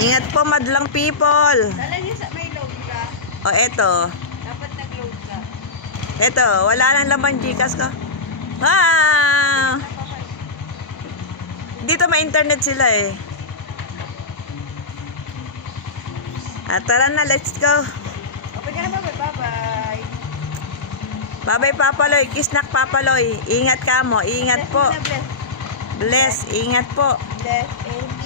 Ingat po, madlang people. Lalagyan sa may load ka. O, eto. Dapat nag-load ka. Eto, wala nang laman Gcash ko. Ah! Dito may internet sila eh. At tara na, let's go. Okay ka naman, bye-bye. Babay Papaloy, kisnak Papaloy. Ingat ka mo, ingat po. Bless, Bless, ingat po. bless, peace.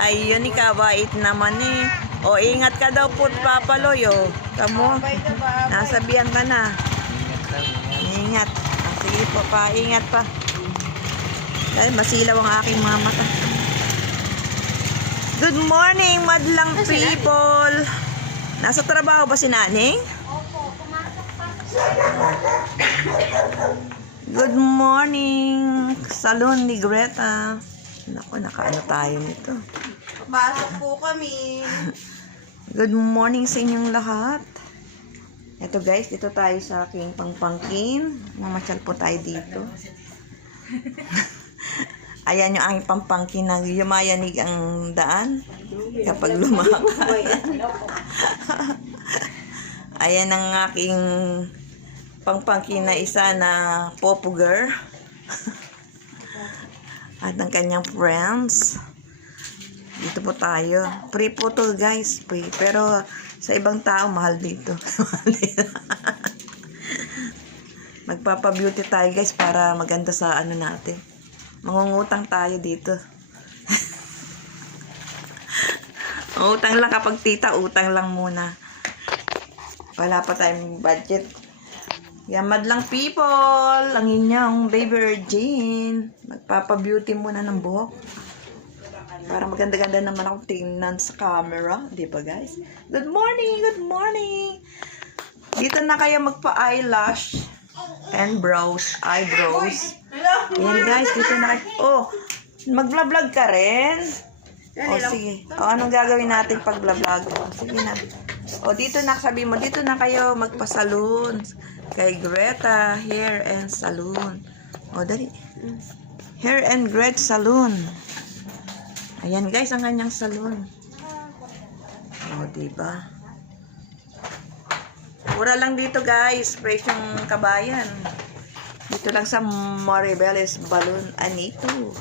Ayun, ikabait naman eh. O, ingat ka daw po, Papaloy, o. Kamo, nasabihan ka na. Ingat. Ah, sige po, pa, ingat pa. Dahil masilaw ang aking mga mata. Good morning, madlang people. Nasa trabaho ba si Naning? Opo, pumasok pa. Good morning, salon ni Greta. Naku, nakaano tayo nito. Pumasok po kami. Good morning sa inyong lahat. Ito guys, dito tayo sa aking pangpangkin. Mamasyal po tayo dito. Ayan yung aking pampangkin na yumayanig ang daan kapag lumakad. Ayan ang aking pangpangkin na isa na popular. At ang kanyang friends. Dito po tayo. Free po to guys. Free. Pero sa ibang tao. Mahal dito. Magpapa-beauty tayo guys para maganda sa ano natin. Mangungutang tayo dito. utang lang kapag tita, utang lang muna. Wala pa tayong budget. Yamad lang people, ang inyong baby virgin. Magpapa-beauty muna ng buhok. Para maganda-ganda naman ako tingnan sa camera. Di ba guys? Good morning! Good morning! Dito na kayo magpa-eyelash and brows. Eyebrows. Ayan guys, dito na kayo. Oh, mag-vlog ka rin? O sige. O anong gagawin natin pag vlog? Sige na. O dito na, sabi mo, dito na kayo magpa-saloon. Kay Greta Hair and Saloon. O dali. Hair and Gret Saloon. Ayan guys, ang kanyang salon. O, diba? Mura lang dito guys, presyong kabayan. Dito lang sa Maribeles Balloon Anito.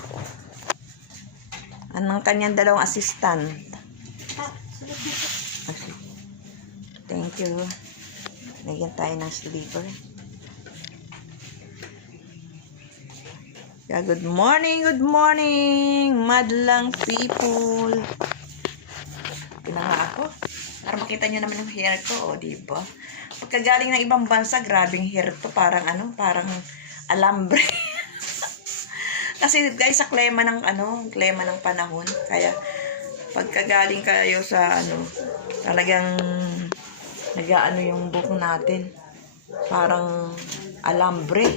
Anong kanyang dalawang assistant? Okay. Thank you. Lagyan tayo ng sleeper. Yeah, good morning, good morning, madlang people. Pinanga ako. Para makita nyo naman yung hair ko, o, di ba? Pagkagaling ng ibang bansa, grabing hair to. Parang ano, parang alambre. Kasi guys, sa klema ng ano, klema ng panahon. Kaya, pagkagaling kayo sa ano, talagang nag-ano yung buhok natin. Parang alambre.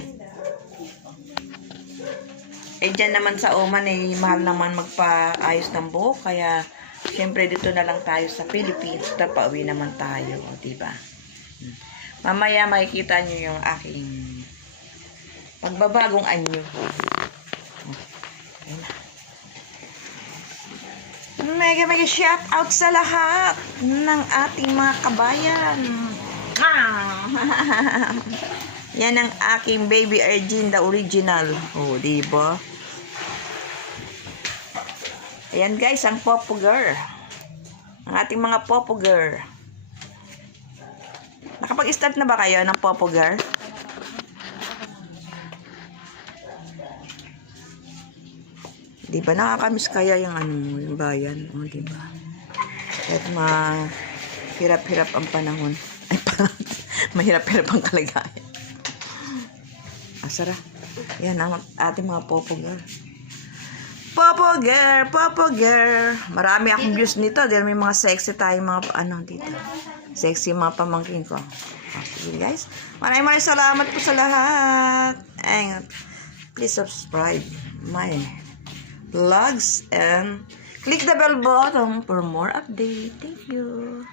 Eh, dyan naman sa Oman, eh, mahal naman magpaayos ng buhok. Kaya, syempre, dito na lang tayo sa Philippines. Tapos, naman tayo. O, diba? Hmm. Mamaya, makikita nyo yung aking pagbabagong anyo. Ayan na. Mega mega shout out sa lahat ng ating mga kabayan. Yan ang aking baby Arjin, the original. Oh, di ba? Ayan guys, ang Popo. Ang ating mga Popo Girl. Nakapag-start na ba kayo ng Popo Girl? Di ba nakakamiss kaya yung ano yung bayan? O, di ba? Kahit mahirap-hirap ang panahon. Ay, parang mahirap-hirap ang kalagayan. Asara. Yan ang ating mga popo girl. Popo girl, popo girl. Marami akong views nito dahil may mga sexy tayo mga ano dito. Sexy mga pamangkin ko. Ah, Sige guys. Maraming maraming salamat po sa lahat. And please subscribe my vlogs and click the bell button for more update. Thank you.